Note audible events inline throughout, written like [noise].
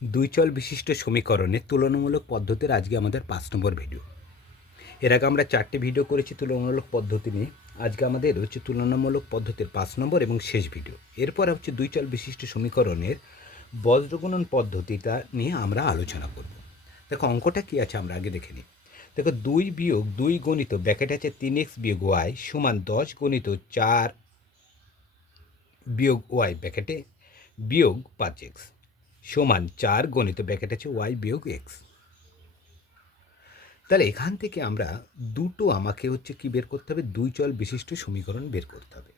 দুই চল বিশিষ্ট সমীকরণের তুলনামূলক পদ্ধতির আজকে আমাদের পাঁচ নম্বর ভিডিও এর আগে আমরা চারটে ভিডিও করেছি তুলনামূলক পদ্ধতি নিয়ে। আজকে আমাদের হচ্ছে তুলনামূলক পদ্ধতির পাঁচ নম্বর এবং শেষ ভিডিও এরপর হচ্ছে দুই চল বিশিষ্ট সমীকরণের বজ্রগুণন পদ্ধতিটা নিয়ে আমরা আলোচনা করব। দেখো, অঙ্কটা কী আছে আমরা আগে দেখে নিই। দেখো, দুই বিয়োগ দুই গণিত ব্যাকেট আছে তিন এক্স বিয়োগ ওয়াই সমান দশ গণিত চার বিয়োগ ওয়াই ব্যাকেটে বিয়োগ পাঁচ এক্স। সমান চার গণিত ব্যাকেট আছে ওয়াই বিয়োগ এক্স। তাহলে এখান থেকে আমরা দুটো আমাকে হচ্ছে কি বের করতে হবে? দুই চল বিশিষ্ট সমীকরণ বের করতে হবে।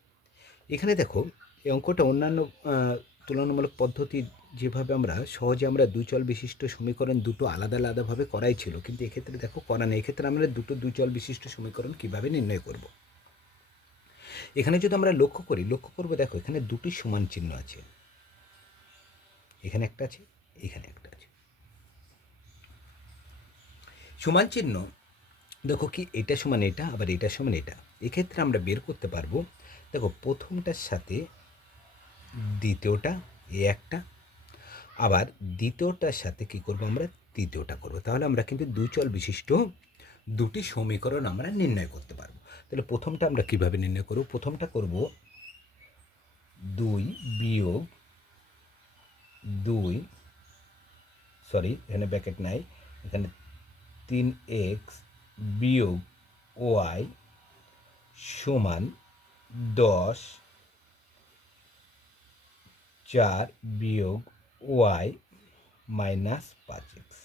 এখানে দেখো, এই অঙ্কটা অন্যান্য তুলনামূলক পদ্ধতি যেভাবে আমরা সহজে আমরা দুই চল বিশিষ্ট সমীকরণ দুটো আলাদা আলাদাভাবে করাই ছিল, কিন্তু এক্ষেত্রে দেখো করা নেই। এক্ষেত্রে আমরা দুটো দুই চল বিশিষ্ট সমীকরণ কীভাবে নির্ণয় করব? এখানে যদি আমরা লক্ষ্য করি, লক্ষ্য করব দেখো এখানে দুটি সমান চিহ্ন আছে। এখানে একটা আছে, এখানে একটা আছে। সমান চিহ্ন, দেখো কি এটা সমান এটা, আবার এটা সমান এটা। এক্ষেত্রে আমরা বের করতে পারব, দেখো প্রথমটার সাথে দ্বিতীয়টা এ একটা, আবার দ্বিতীয়টার সাথে কি করব আমরা? তৃতীয়টা করব। তাহলে আমরা কিন্তু দুই চল বিশিষ্ট দুটি সমীকরণ আমরা নির্ণয় করতে পারব। তাহলে প্রথমটা আমরা কীভাবে নির্ণয় করব? প্রথমটা করব দুই বিয়োগ দুই সরি এখানে ব্যাকেট নাই, এখানে তিন এক্স বিয়োগ ওয়াই সমান দশ চার বিয়োগ ওয়াই মাইনাস পাঁচ এক্স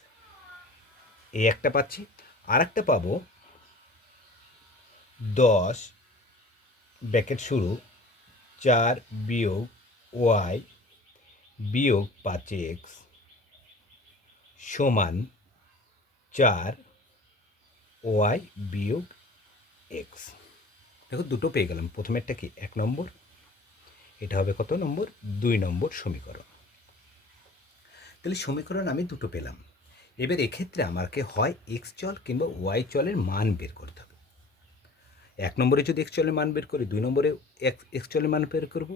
এই একটা পাচ্ছি আর একটা পাবো। দশ ব্যাকেট শুরু, চার বিয়োগ ওয়াই বিয়োগ পাঁচ এক্স সমান চার ওয়াই বিয়োগ এক্স। দেখো, দুটো পেয়ে গেলাম। প্রথমেরটা কি এক নম্বর? এটা হবে কত নম্বর? দুই নম্বর সমীকরণ। তাহলে সমীকরণ আমি দুটো পেলাম। এবার এক্ষেত্রে আমাকে হয় এক্স চল কিংবা ওয়াই চলের মান বের করতে হবে। এক নম্বরে যদি এক্স চলের মান বের করি, দুই নম্বরে এক্স এক্স চলের মান বের করব।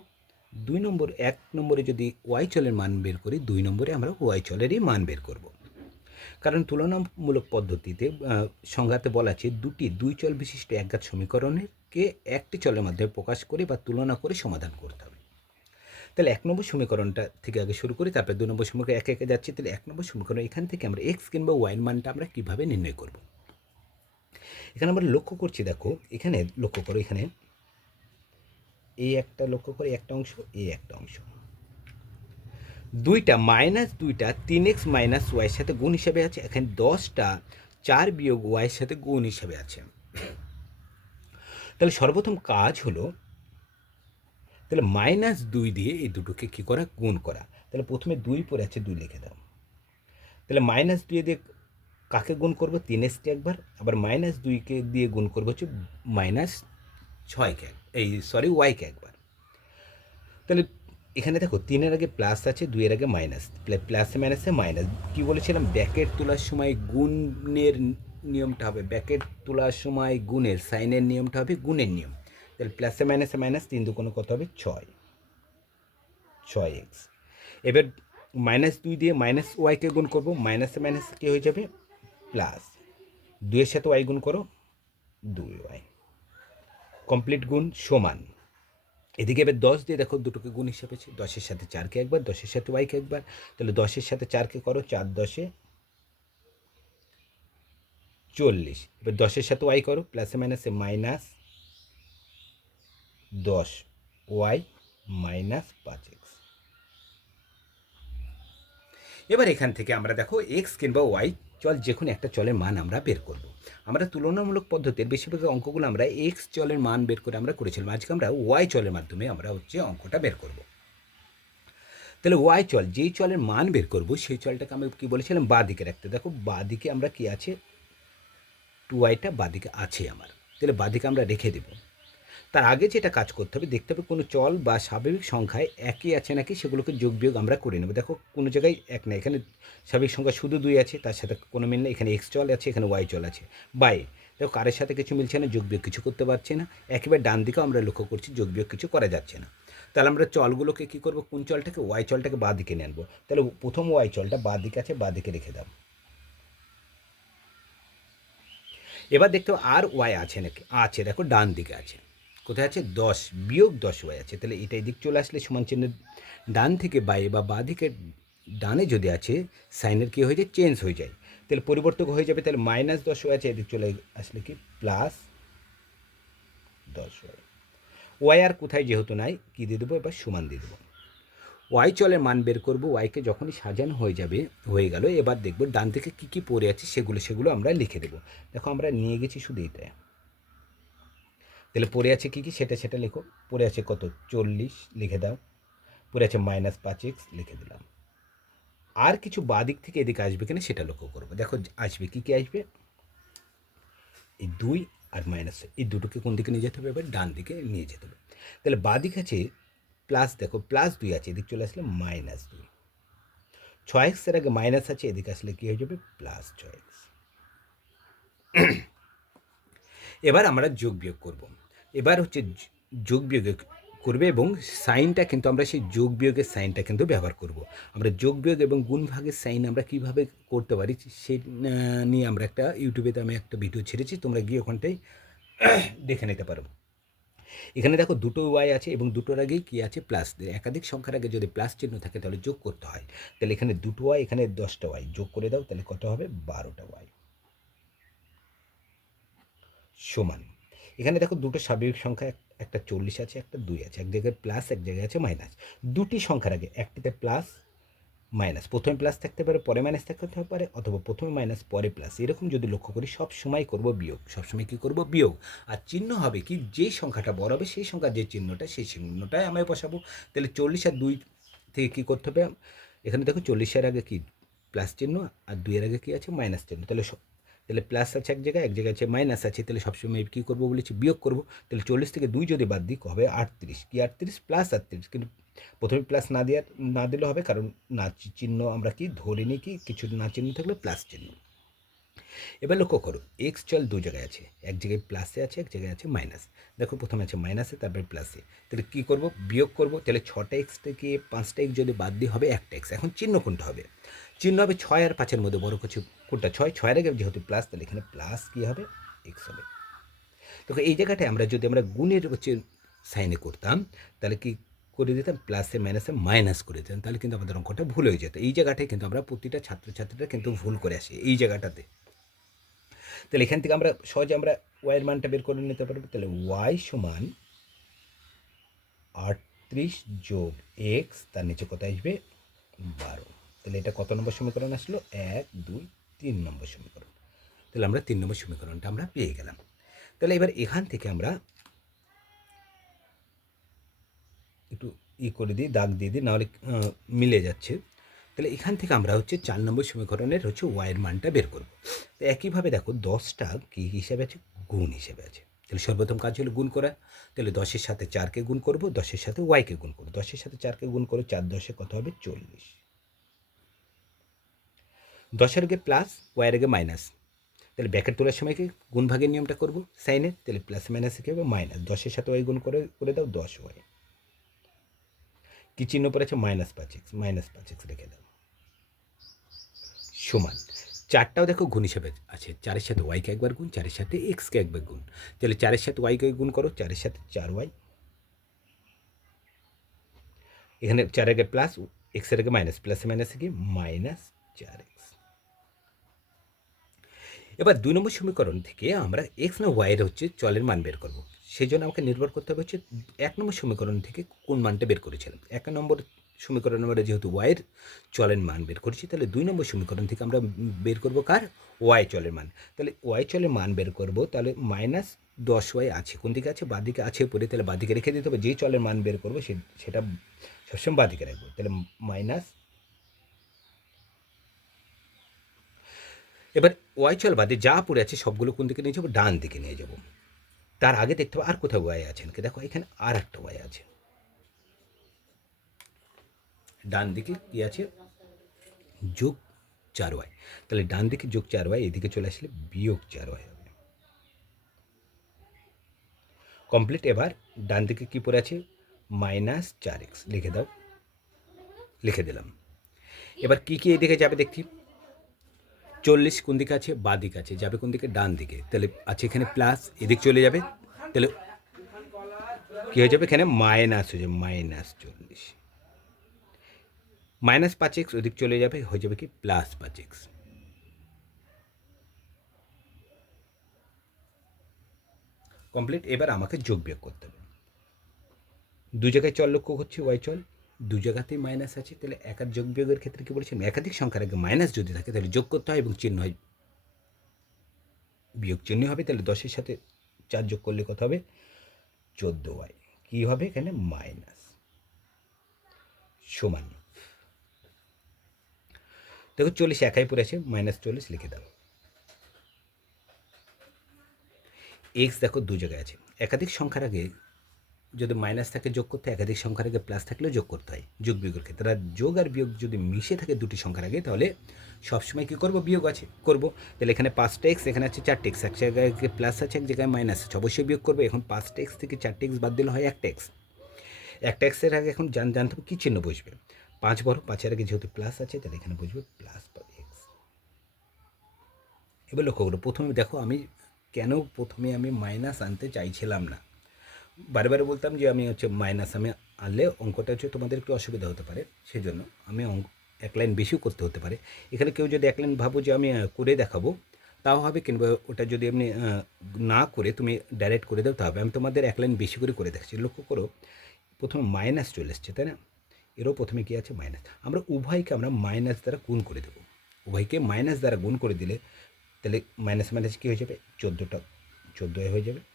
দুই নম্বর, এক নম্বরে যদি ওয়াই চলের মান বের করি, দুই নম্বরে আমরা ওয়াই চলেরই মান বের করব। কারণ তুলনামূলক পদ্ধতিতে সংঘাতে বলা আছে, দুটি, দুই চল বিশিষ্ট একঘাত সমীকরণকে একটি চলের মাধ্যমে প্রকাশ করে বা তুলনা করে সমাধান করতে হবে। তাহলে এক নম্বর সমীকরণটা থেকে আগে শুরু করি, তারপরে দুই নম্বর সমীকরণ একে একে যাচ্ছি, তাহলে এক নম্বর সমীকরণ এখান থেকে আমরা এক্স কিংবা ওয়াইয়ের মানটা আমরা কীভাবে নির্ণয় করব? এখানে আমরা লক্ষ্য করছি, দেখো, এখানে লক্ষ্য করো, এখানে এই একটা লক্ষ্য করে একটা অংশ এই একটা অংশ। দুইটা মাইনাস দুইটা, তিন এক্স মাইনাস ওয়াইয়ের সাথে গুণ হিসাবে আছে। এখানে দশটা, চার বিয়োগ ওয়াইয়ের সাথে গুণ হিসাবে আছে। তাহলে সর্বপ্রথম কাজ হলো, তাহলে মাইনাস দুই দিয়ে এই দুটোকে কী করা? গুণ করা। তাহলে প্রথমে দুই পরে আছে, দুই লিখে দাও। তাহলে মাইনাস দুই দিয়ে কাকে গুণ করব? তিন এসকে একবার। আবার মাইনাস দুইকে দিয়ে গুণ করব হচ্ছে মাইনাস ছয়কে এক- এই সরি ওয়াইকে একবার। তাহলে এখানে দেখো, তিনের আগে প্লাস আছে, দুইয়ের আগে মাইনাস প্লাসে মাইনাসে মাইনাস কী বলেছিলাম? ব্যাকেট তোলার সময় গুণের নিয়মটা হবে। ব্যাকেট তোলার সময় গুণের, সাইনের নিয়মটা হবে গুণের নিয়ম। তাহলে প্লাসে মাইনাসে মাইনাস তিন দুগুণে কত হবে? ছয়। ছয় এক্স এবার মাইনাস দুই দিয়ে মাইনাস ওয়াইকে গুণ করব। মাইনাসে মাইনাস কী হয়ে যাবে? প্লাস দুইয়ের সাথে ওয়াই গুণ করো, দুই ওয়াই কমপ্লিট গুণ সমান। এদিকে এবার দশ দিয়ে দেখো দুটোকে গুণ হিসাবে দশের সাথে চারকে একবার, দশের সাথে ওয়াইকে একবার, তাহলে দশের সাথে চারকে করো, চার দশে চল্লিশ। এবার দশের সাথে ওয়াই করো প্লাসে মাইনাসে মাইনাস দশ, ওয়াই মাইনাস পাঁচ এক্স এবার এখান থেকে আমরা দেখো এক্স কিংবা ওয়াই চল, যে কোনো একটা চলের মান আমরা বের করব। আমরা তুলনামূলক পদ্ধতির বেশিরভাগ অঙ্কগুলো আমরা এক্স চলের মান বের করে আমরা করেছিলাম। আজকে আমরা ওয়াই চলের মাধ্যমে আমরা হচ্ছে অঙ্কটা বের করব। তাহলে ওয়াই চল, যেই চলের মান বের করব, সেই চলটাকে আমি কি বলেছিলাম? বা দিকে রাখতে। দেখো বা দিকে আমরা কি আছে? টু ওয়াইটা বাদিকে আছে আমার। তাহলে বাদিকে আমরা রেখে দেব। তার আগে যেটা কাজ করতে হবে, দেখতে হবে কোনো চল বা স্বাভাবিক সংখ্যায় একই আছে নাকি সেগুলোকে যোগ বিয়োগ আমরা করে নেব। দেখো কোনো জায়গায় এক না এখানে স্বাভাবিক সংখ্যা শুধু দুই আছে, তার সাথে কোনো মিল নেই, এখানে এক্স চল আছে, এখানে ওয়াই চল আছে। বাই দেখো কারের সাথে কিছু মিলছে না, যোগ বিয়োগ কিছু করতে পারছে না, একেবারে ডান দিকেও আমরা লক্ষ্য করছি যোগ বিয়োগ কিছু করা যাচ্ছে না। তাহলে আমরা চলগুলোকে কী করব, কোন চলটাকে ওয়াই চলটাকে বাঁ দিকে নিয়ে তাহলে প্রথম ওয়াই চলটা বাঁ দিকে আছে, বাঁ দিকে রেখে দাও। এবার দেখতে আর ওয়াই আছে নাকি, আছে, দেখো ডান দিকে আছে। কোথায় আছে? দশ, বিয়োগ দশ ওয়াই আছে। তাহলে এটা এদিক চলে আসলে সমান চিহ্নের ডান থেকে বাই বা বাঁ দিকে ডানে যদি আছে, সাইনের কী হয়ে যায়? চেঞ্জ হয়ে যায়। তাহলে পরিবর্তক হয়ে যাবে, তাহলে মাইনাস দশ ওয়াই আছে। এদিক চলে আসলে কি? প্লাস দশ ওয়াই ওয়াই আর কোথায় যেহেতু নাই, কী দিয়ে দেবো? এবার সমান দিয়ে দেবো। ওয়াই চলের মান বের করব। ওয়াইকে যখনই সাজানো হয়ে যাবে, হয়ে গেল, এবার দেখব ডান থেকে কী কী পড়ে আছে, সেগুলো সেগুলো আমরা লিখে দেবো। দেখো আমরা নিয়ে গেছি শুধু এটা তাহলে পড়ে আছে কী কী? সেটা সেটা লেখো। পড়ে আছে কত? চল্লিশ, লিখে দাও। পড়ে আছে মাইনাস পাঁচ এক্স লিখে দিলাম। আর কিছু বাদিক থেকে এদিকে আসবে কিনা সেটা লক্ষ্য করব। দেখো, আসবে কী কী আসবে? এই দুই আর মাইনাস এই দুটোকে কোন দিকে নিয়ে যেতে হবে? এবার ডান দিকে নিয়ে যেতে হবে। তাহলে বাদিক আছে প্লাস দেখো প্লাস দুই আছে, এদিক চলে আসলে মাইনাস দুই। ছয় এক্সের আগে মাইনাস আছে, এদিকে আসলে কী হয়ে যাবে? প্লাস ছয় এক্স এবার আমরা যোগ বিয়োগ করব। এবার হচ্ছে যোগ বিয়োগ করবে এবং সাইনটা কিন্তু আমরা সেই যোগ বিয়োগের সাইনটা কিন্তু ব্যবহার করব। আমরা যোগ বিয়োগ এবং গুণ ভাগের সাইন আমরা কীভাবে করতে পারি সে নিয়ে আমরা একটা ইউটিউবেতে আমি একটা ভিডিও ছেড়েছি, তোমরা গিয়ে ওখানটায় [coughs] দেখে নিতে পারো। এখানে দেখো দুটো ওয়াই আছে এবং দুটোর আগেই কী আছে? প্লাস একাধিক সংখ্যার আগে যদি প্লাস চিহ্ন থাকে তাহলে যোগ করতে হয়। তাহলে এখানে দুটো ওয়াই এখানে দশটা ওয়াই যোগ করে দাও, তাহলে কত হবে? বারোটা ওয়াই সমান। এখানে দেখো দুটো স্বাভাবিক সংখ্যা একটা চল্লিশ আছে, একটা দুই আছে। এক জায়গায় প্লাস এক জায়গায় আছে মাইনাস দুটি সংখ্যার আগে একটিতে প্লাস মাইনাস প্রথমে প্লাস থাকতে পারে, পরে মাইনাস থাকতে পারে, অথবা প্রথমে মাইনাস পরে প্লাস এরকম যদি লক্ষ্য করি, সব সময় করব বিয়োগ। সবসময় কী করব? বিয়োগ। আর চিহ্ন হবে কি, যে সংখ্যাটা বড় হবে, সেই সংখ্যার যে চিহ্নটা, সেই চিহ্নটাই আমি বসাবো। তাহলে চল্লিশ আর দুই থেকে কী করতে হবে? এখানে দেখো চল্লিশের আগে কি? প্লাস চিহ্ন, আর দুইয়ের আগে কী আছে? মাইনাস চিহ্ন। তাহলে তাহলে প্লাস আছে এক জায়গায় এক জায়গায় আছে মাইনাস আছে, তাহলে সবসময় কী করব বলেছি? বিয়োগ করব। তাহলে চল্লিশ থেকে দুই যদি বাদ দিই হবে আটত্রিশ। কি আটত্রিশ? প্লাস আটত্রিশ। কিন্তু প্রথমে প্লাস না দেওয়ার, না দিলে হবে, কারণ না চিহ্ন আমরা কি? ধরে নিই কি? কিছু না চিহ্ন থাকলে প্লাস চিহ্ন। এবার লক্ষ্য করো এক্স চল দু জায়গায় আছে। এক জায়গায় প্লাসে আছে, এক জায়গায় আছে মাইনাস দেখো প্রথমে আছে মাইনাসে তারপরে প্লাসে তাহলে কী করব? বিয়োগ করব। তাহলে ছটা এক্স থেকে পাঁচটা এক্স যদি বাদ দিয়ে হবে একটা এক্স এখন চিহ্ন কোনটা হবে? চিহ্ন হবে ছয় আর পাঁচের মধ্যে, বড় কিছু কোনটা? ছয়, ছয়ের আগে যেহেতু প্লাস, তাহলে এখানে প্লাস কী হবে? এক্স হবে। দেখো, এই জায়গাটায় আমরা যদি আমরা গুণের হচ্ছে সাইনে করতাম, তাহলে কি করে দিতাম? প্লাসে, মাইনাসে, মাইনাস করে দিতাম। তাহলে কিন্তু আমাদের অঙ্কটা ভুল হয়ে যেত। এই জায়গাটায় কিন্তু আমরা প্রতিটা ছাত্রছাত্রীরা কিন্তু ভুল করে আসি, এই জায়গাটাতে। তাহলে এখান থেকে আমরা সহজে আমরা ওয়াইয়ের মানটা বের করে নিতে পারব। তাহলে ওয়াই সমান আটত্রিশ যোগ এক্স তার নিচে কত আসবে? বারো। তাহলে এটা কত নম্বর সমীকরণ আসলো? এক, দুই তিন নম্বর সমীকরণ। তাহলে আমরা তিন নম্বর সমীকরণটা আমরা পেয়ে গেলাম। তাহলে এবার এখান থেকে আমরা একটু ই করে দিই, দাগ দিয়ে দিই, নাহলে মিলে যাচ্ছে। তাহলে এখান থেকে আমরা হচ্ছে চার নম্বর সমীকরণের হচ্ছে ওয়াইয়ের মানটা বের করব। তো একইভাবে দেখো দশটা কী হিসাবে আছে? গুণ হিসেবে আছে। তাহলে সর্বপ্রথম কাজ হলো গুণ করা। তাহলে দশের সাথে চারকে গুণ করব, দশের সাথে ওয়াইকে গুণ করব। দশের সাথে চারকে গুণ করে, চার দশে কত হবে? চল্লিশ। দশের আগে প্লাস ওয়াইয়ের আগে মাইনাস তাহলে ব্যাকেট তোলার সময় কি গুণ ভাগের নিয়মটা করব? সাইনের তাহলে প্লাস মাইনাসে কী হবে মাইনাস দশের সাথে ওয়াই গুণ করে করে দাও দশ ওয়াই কি চিহ্ন পড়েছে? মাইনাস পাঁচ এক্স মাইনাস পাঁচ এক্স রেখে দাও। সমান। চারটাও দেখো গুণ হিসেবে আছে। চারের সাথে ওয়াইকে একবার গুণ, চারের সাথে এক্সকে একবার গুণ। তাহলে চারের সাথে ওয়াইকে গুণ করো, চারের সাথে চার ওয়াই এখানে চার আগে প্লাস এক্সের আগে মাইনাস প্লাসে মাইনাসে কি মাইনাস চার এবার দুই নম্বর সমীকরণ থেকে আমরা এক্স না ওয়াইয়ের হচ্ছে চলের মান বের করব। সেই জন্য আমাকে নির্ভর করতে হবে হচ্ছে এক নম্বর সমীকরণ থেকে কোন মানটা বের করেছিলাম। এক নম্বর সমীকরণ আমরা যেহেতু ওয়াইয়ের চলের মান বের করেছি, তাহলে দুই নম্বর সমীকরণ থেকে আমরা বের করব কার? ওয়াই চলের মান। তাহলে ওয়াই চলের মান বের করব, তাহলে মাইনাস দশ ওয়াই আছে। কোন দিকে আছে? বাদিকে আছে পরে তাহলে বাদিকে রেখে দিতে হবে। যেই চলের মান বের করব সে, সেটা সবসময় বাদিকে রাখব। তাহলে মাইনাস এবার ওয়াই চল বাদে যা পড়ে আছে সবগুলো কোন দিকে নিয়ে যাব? ডান দিকে নিয়ে যাব। তার আগে দেখতে হবে আর কোথাও ওয়াই আছে নাকি? দেখো, এখানে আর একটা ওয়াই আছে। ডান দিকে কি আছে? যোগ চার ওয়াই। তাহলে ডান দিকে যোগ চার ওয়াই, এদিকে চলে আসলে বিয়োগ চার ওয়াই হবে। কমপ্লিট, এবার ডান দিকে কি পড়ে আছে? মাইনাস চার এক্স। লিখে দাও। লিখে দিলাম। এবার কী কী এদিকে যাবে দেখছি। চল্লিশ কোন দিকে আছে? বা দিক আছে। যাবে কোন দিকে? ডান দিকে। তাহলে আছে এখানে প্লাস এদিক চলে যাবে। তাহলে কী হয়ে যাবে? এখানে মাইনাস হয়ে যাবে। মাইনাস চল্লিশ। মাইনাস পাঁচ এক্স ওদিক চলে যাবে। হয়ে যাবে কি? প্লাস পাঁচ এক্স কমপ্লিট এবার আমাকে যোগ বিয়োগ করতে হবে। দু জায়গায় চল লক্ষ্য করছি ওয়াই চল। দু জায়গাতেই মাইনাস আছে, তাহলে একার যোগ বিয়োগের ক্ষেত্রে কী বলেছিলাম একাধিক সংখ্যার আগে মাইনাস যদি থাকে, তাহলে যোগ করতে হয় এবং চিহ্ন হয়। বিয়োগ চিহ্ন হবে, তাহলে দশের সাথে চার যোগ করলে কত হবে? চোদ্দ ওয়াই কী হবে এখানে? মাইনাস সমান দেখো চল্লিশ একাই পড়ে আছে মাইনাস চল্লিশ লিখে দাও। এক্স দেখো দু জায়গায় আছে। একাধিক সংখ্যার আগে যদি মাইনাস থাকে যোগ করতে একাধিক সংখ্যার আগে প্লাস থাকলেও যোগ করতে হয়, যোগ বিয়োগের ক্ষেত্রে। আর যোগ আর বিয়োগ যদি মিশে থাকে দুটি সংখ্যার আগে, তাহলে সবসময় কী করব? বিয়োগ আছে, করব। তাহলে এখানে পাঁচটা এক্স এখানে আছে চারটে এক্স এক জায়গায় প্লাস আছে, এক জায়গায় মাইনাস আছে, অবশ্যই বিয়োগ করব। এখন পাঁচটা এক্স থেকে চারটে এক্স বাদ দিলে হয় একটা এক্স একটা এক্সের আগে এখন জান, জানতে হবে কী চিহ্ন বসবে? পাঁচ বড়, পাঁচের আগে যেহেতু প্লাস আছে, তাহলে এখানে বসবে প্লাস পাবে এক্স এবার লক্ষ্য করো, প্রথমে দেখো আমি কেন প্রথমে আমি মাইনাস আনতে চাইছিলাম না? বারে বারে বলতাম যে আমি হচ্ছে মাইনাস আমি আনলে অঙ্কটা হচ্ছে তোমাদের একটু অসুবিধা হতে পারে সেজন্য আমি অঙ্ক এক লাইন বেশিও করতে হতে পারে। এখানে কেউ যদি এক লাইন ভাবো যে আমি করে দেখাবো তাও হবে কিংবা ওটা যদি আহ, না করে তুমি ডাইরেক্ট করে দাও তা হবে। আমি তোমাদের এক লাইন বেশি করে করে দেখাচ্ছি। লক্ষ্য করো প্রথমে মাইনাস চলে এসছে তাই না? এরও প্রথমে কী আছে? মাইনাস আমরা উভয়কে আমরা মাইনাস দ্বারা গুণ করে দেবো। উভয়কে মাইনাস দ্বারা গুণ করে দিলে তাহলে মাইনাস মাইনাস কী হয়ে যাবে? চোদ্দোটা চোদ্দ হয়ে যাবে।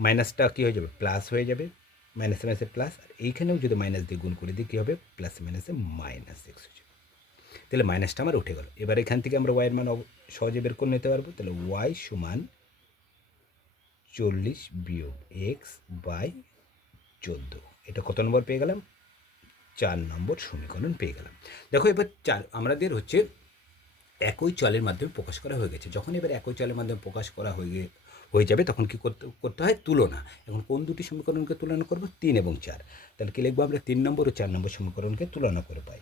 মাইনাসটা কী হয়ে যাবে? প্লাস হয়ে যাবে। মাইনাসে মাইনাসে প্লাস আর এইখানেও যদি মাইনাস দিয়ে গুণ করে দিই, কী হবে? প্লাস মাইনাসে মাইনাস এক্স হয়ে যাবে। তাহলে মাইনাসটা আমার উঠে গেল। এবার এখান থেকে আমরা ওয়াইয়ের মান সহজে বের করে নিতে পারব। তাহলে ওয়াই সমান চল্লিশ বিয়োগ এক্স বাই চোদ্দ। এটা কত নম্বর পেয়ে গেলাম? চার নম্বর সমীকরণ পেয়ে গেলাম। দেখো এবার চার আমাদের হচ্ছে একই চলের মাধ্যমে প্রকাশ করা হয়ে গেছে। যখন এবার একই চলের মাধ্যমে প্রকাশ করা হয়ে হয়ে যাবে, তখন কি করতে করতে হয়? তুলনা। এখন কোন দুটি সমীকরণকে তুলনা করব? তিন এবং চার। তাহলে কি লিখব আমরা? তিন নম্বর ও চার নম্বর সমীকরণকে তুলনা করে পাই।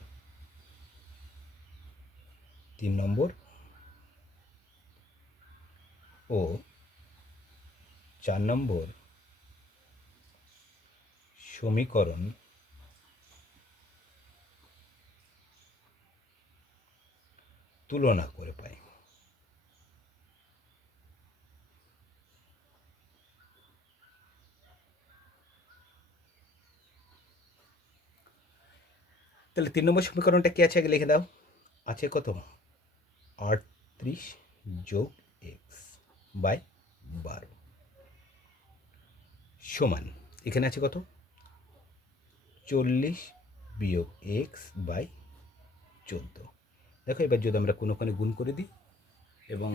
তিন নম্বর ও চার নম্বর সমীকরণ তুলনা করে পাই। তাহলে তিন নম্বর সমীকরণটা কি আছে আগে লিখে দাও? আছে কত? আটত্রিশ যোগ এক্স বাই বারো। সমান। এখানে আছে কত? চল্লিশ বিয়োগ এক্স বাই চোদ্দ। দেখো, এবার যদি আমরা কোনো কোনো গুণ করে দিই এবং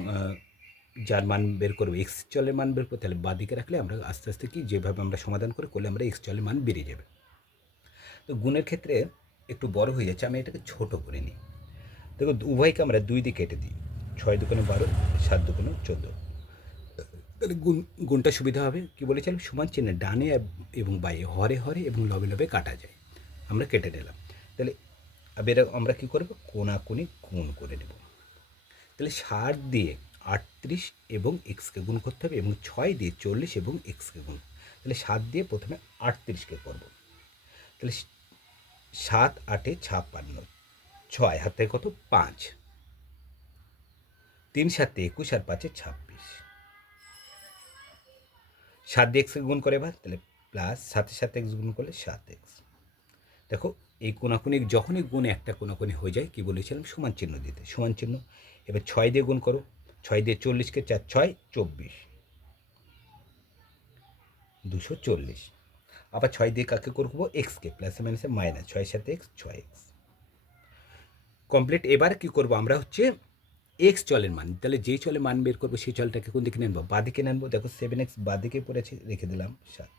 যার মান বের করব, এক্স চলের মান বের করতে তাহলে বাদিকে রাখলে আমরা আস্তে আস্তে কি, যেভাবে আমরা সমাধান করে করলে আমরা এক্স চলের মান বেরিয়ে যাবে। তো গুণের ক্ষেত্রে একটু বড় হয়ে যাচ্ছে, আমি এটাকে ছোট করে নিই। দেখো, উভয়কে আমরা দুই দিয়ে কেটে দিই। ছয় দুগুণে বারো, সাত দুগুণে চোদ্দ। তাহলে গুণ, গুণটা সুবিধা হবে। কি বলেছিলাম? সমান চিহ্নে ডানে এবং বাইরে হরে হরে এবং লবে লবে কাটা যায়। আমরা কেটে নিলাম। তাহলে এবার আমরা কী করব? কোনাকুনি গুণ করে নেব। তাহলে ষাট দিয়ে আটত্রিশ এবং এক্সকে গুণ করতে হবে এবং ছয় দিয়ে চল্লিশ এবং এক্সকে গুণ। তাহলে সাত দিয়ে প্রথমে আটত্রিশকে করব। তাহলে সাত আটে ছাপ্পান্ন, ছয় হাতে কত পাঁচ, তিন সাতে একুশ আর পাঁচে ছাব্বিশ। সাত দিয়ে এক্সকে গুণ করে এবার, তাহলে প্লাস সাথে সাথে এক্স গুণ করলে সাত এক্স। দেখো, এই কোনাকুনি যখনই গুণ একটা কোনাকুনি হয়ে যায়, কি বলেছিলাম? সমান চিহ্ন দিতে, সমান চিহ্ন। এবার ছয় দিয়ে গুণ করো, ছয় দিয়ে চল্লিশকে চার, ছয়, চব্বিশ। দুশো চল্লিশ। আবার ছয় দিয়ে কাকে করব? এক্সকে প্লাসে মাইনাসে মাইনাস ছয়ের সাথে এক্স ছয় এক্স কমপ্লিট এবার কি করব? আমরা হচ্ছে এক্স চলের মান, তাহলে যেই চলে মান বের করব, সেই চলটাকে কোন দিকে নেনবো বাদিকে নেনবো দেখো সেভেন এক্স বাদিকে পড়েছে, রেখে দিলাম সাত।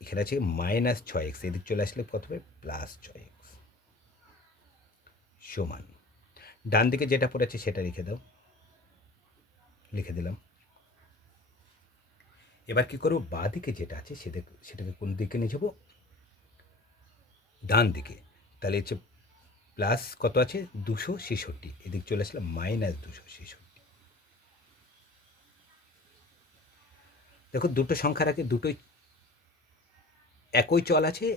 এখানে আছে মাইনাস ছয় এক্স এদিক চলে আসলে কত হবে প্লাস ছয় এক্স সমান। ডান দিকে যেটা পড়েছে সেটা রেখে দাও। লিখে দিলাম। এবার কী করব? বাঁ দিকে যেটা আছে সেটা, সেটাকে কোন দিকে নিয়ে যাব? ডান দিকে। তাহলে হচ্ছে প্লাস কত আছে? দুশো ছেষট্টি। এদিকে চলে আসলে মাইনাস দুশো ছেষট্টি। দেখো, দুটো সংখ্যার আগে দুটোই একই চল আছে।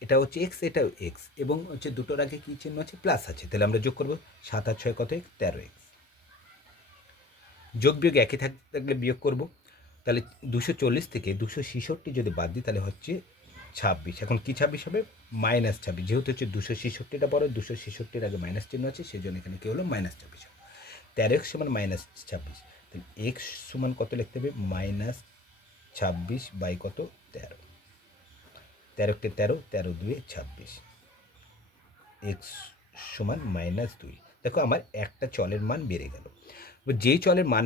এটা হচ্ছে এক্স এটাও এক্স এবং হচ্ছে দুটোর আগে কী চিহ্ন আছে? প্লাস আছে। তাহলে আমরা যোগ করব সাত আর ছয় কত এক্স তেরো এক্স যোগ বিয়োগ একই থাক- থাকলে বিয়োগ করব। তাহলে দুশো চল্লিশ থেকে দুশো ছেষট্টি যদি বাদ দিই, তাহলে হচ্ছে ছাব্বিশ। এখন কী ছাব্বিশ হবে? মাইনাস ছাব্বিশ। যেহেতু হচ্ছে দুশো ছেষট্টিটা বড়, দুশো ছেষট্টির আগে মাইনাস চিহ্ন আছে সেই জন্য এখানে কী হলো? মাইনাস ছাব্বিশ হবে তেরো এক্স সমান মাইনাস ছাব্বিশ। তাহলে এক্স সমান কত লিখতে হবে? মাইনাস ছাব্বিশ বাই কত? তেরো। তেরোকে তেরো তেরো দুয়ে ছাব্বিশ। এক্স সমান মাইনাস দুই। দেখো আমার একটা চলের মান বেড়ে গেল। যে চলের মান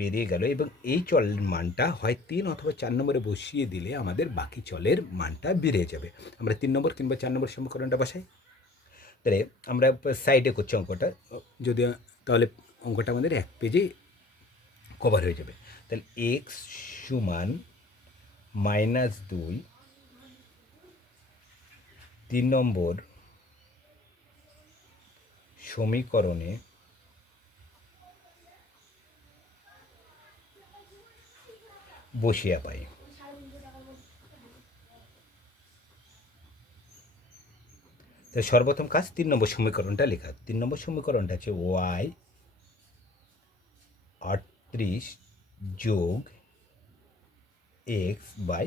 বেরিয়ে গেল এবং এই চলের মানটা হয় তিন অথবা চার নম্বরে বসিয়ে দিলে আমাদের বাকি চলের মানটা বেড়ে যাবে। আমরা তিন নম্বর কিংবা চার নম্বর সমীকরণটা বসাই। তাহলে আমরা সাইডে করছি অঙ্কটা। যদি, তাহলে অঙ্কটা আমাদের এক পেজে কভার হয়ে যাবে। তাহলে এক্স সমান মাইনাস দুই, তিন নম্বর সমীকরণে বসিয়া পাই। তো সর্বপ্রথম কাজ তিন নম্বর সমীকরণটা লেখা। তিন নম্বর সমীকরণটা হচ্ছে ওয়াই আটত্রিশ যোগ এক্স বাই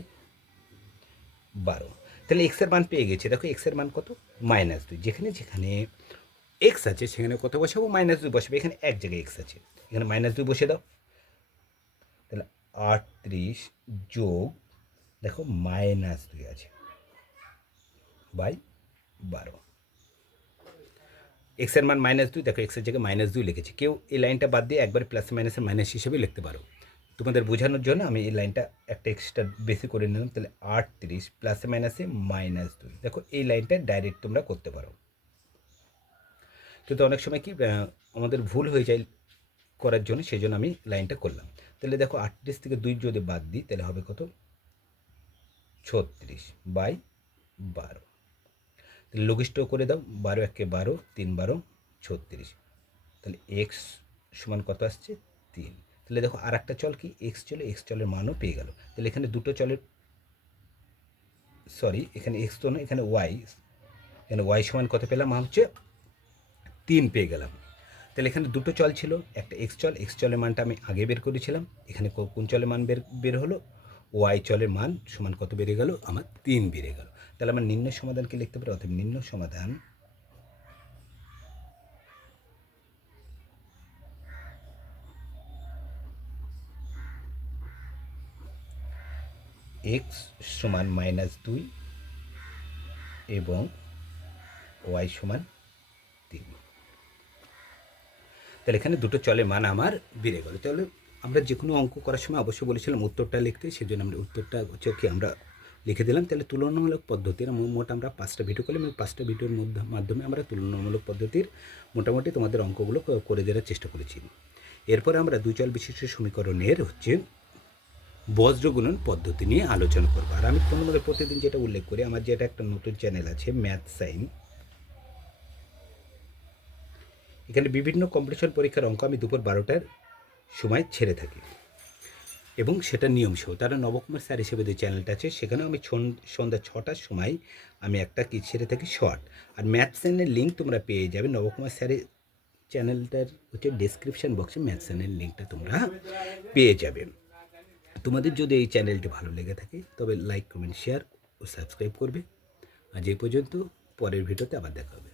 বারো। তাহলে এক্সের মান পেয়ে গেছে। দেখো এক্সের মান কত? মাইনাস দুই। যেখানে যেখানে এক্স আছে, সেখানে কত বসাবো? মাইনাস দুই বসাবো। এখানে এক জায়গায় এক্স আছে। এখানে মাইনাস দুই বসে দাও। তাহলে আটত্রিশ যোগ, দেখো মাইনাস দুই আছে বাই বারো। এক্সের মান মাইনাস দুই, দেখো এক্সের জায়গায় মাইনাস দুই লিখেছি। কেউ এই লাইনটা বাদ দিয়ে একবার প্লাস মাইনাসের মাইনাস হিসেবে লিখতে পারো। তোমাদের বোঝানোর জন্য আমি এই লাইনটা একটা এক্সট্রা বেশি করে নিলাম। তাহলে আটত্রিশ প্লাসে মাইনাসে মাইনাস দুই। দেখো এই লাইনটা ডাইরেক্ট তোমরা করতে পারো। কিন্তু অনেক সময় কি আমাদের ভুল হয়ে যায় করার জন্য সেই জন্য আমি লাইনটা করলাম। তাহলে দেখো আটত্রিশ থেকে দুই যদি বাদ দিই, তাহলে হবে কত? ছত্রিশ বাই বারো। তাহলে লঘিষ্ঠ করে দাও, বারো একে বারো, তিন বারো, ছত্রিশ। তাহলে এক্স সমান কত আসছে? তিন। তাহলে দেখো আর একটা চল কি? এক্স চলে এক্স চলের মানও পেয়ে গেল। তাহলে এখানে দুটো চলের সরি এখানে এক্স তো না এখানে ওয়াই এখানে ওয়াই সমান কত পেলাম? হচ্ছে তিন পেয়ে গেলাম। তাহলে এখানে দুটো চল ছিল, একটা এক্স চল এক্স চলের মানটা আমি আগে বের করেছিলাম। এখানে কোন চলের মান বের বের হলো? ওয়াই চলের মান সমান কত বেড়ে গেল? আমার তিন বেড়ে গেল। তাহলে আমার নিম্ন সমাধানকে লিখতে পারি, অর্থাৎ নিম্ন সমাধান এক্স সমান মাইনাস দুই এবং ওয়াই সমান তিন তাহলে এখানে দুটো চলের মান আমার বেড়ে গেল। তাহলে আমরা যে কোনো অঙ্ক করার সময় অবশ্যই বলেছিলাম উত্তরটা লিখতে, সেজন্য আমরা উত্তরটা কি আমরা লিখে দিলাম। তাহলে তুলনামূলক পদ্ধতির মোট আমরা পাঁচটা ভিডিও করলাম এবং পাঁচটা ভিডিওর মধ্যে মাধ্যমে আমরা তুলনামূলক পদ্ধতির মোটামুটি তোমাদের অঙ্কগুলো করে দেওয়ার চেষ্টা করেছি। এরপর আমরা দুই চল বিশিষ্ট সমীকরণের হচ্ছে বজ্রগুণন পদ্ধতি নিয়ে আলোচনা করব। আর আমি তোমাদের প্রতিদিন যেটা উল্লেখ করি, আমার যেটা একটা নতুন চ্যানেল আছে ম্যাথ সাইন এখানে বিভিন্ন কম্পিটিশন পরীক্ষার অঙ্ক আমি দুপুর বারোটার সময় ছেড়ে থাকি। এবং সেটা নিয়ম সহ। তারা নবকুমার স্যার হিসেবে যে চ্যানেলটা আছে, সেখানেও আমি সন- সন্ধ্যা ছটার সময় আমি একটা কি ছেড়ে থাকি শর্ট আর ম্যাথ চ্যানেলের লিঙ্ক তোমরা পেয়ে যাবে। নবকুমার স্যারের চ্যানেলটার হচ্ছে ডেসক্রিপশন বক্সে ম্যাথ লিঙ্কটা তোমরা পেয়ে যাবে। তোমাদের যদি এই চ্যানেলটি ভালো লেগে থাকে, তবে লাইক কমেন্ট শেয়ার ও সাবস্ক্রাইব করবে। আজ এই পর্যন্ত, পরের ভিডিওতে আবার দেখা হবে।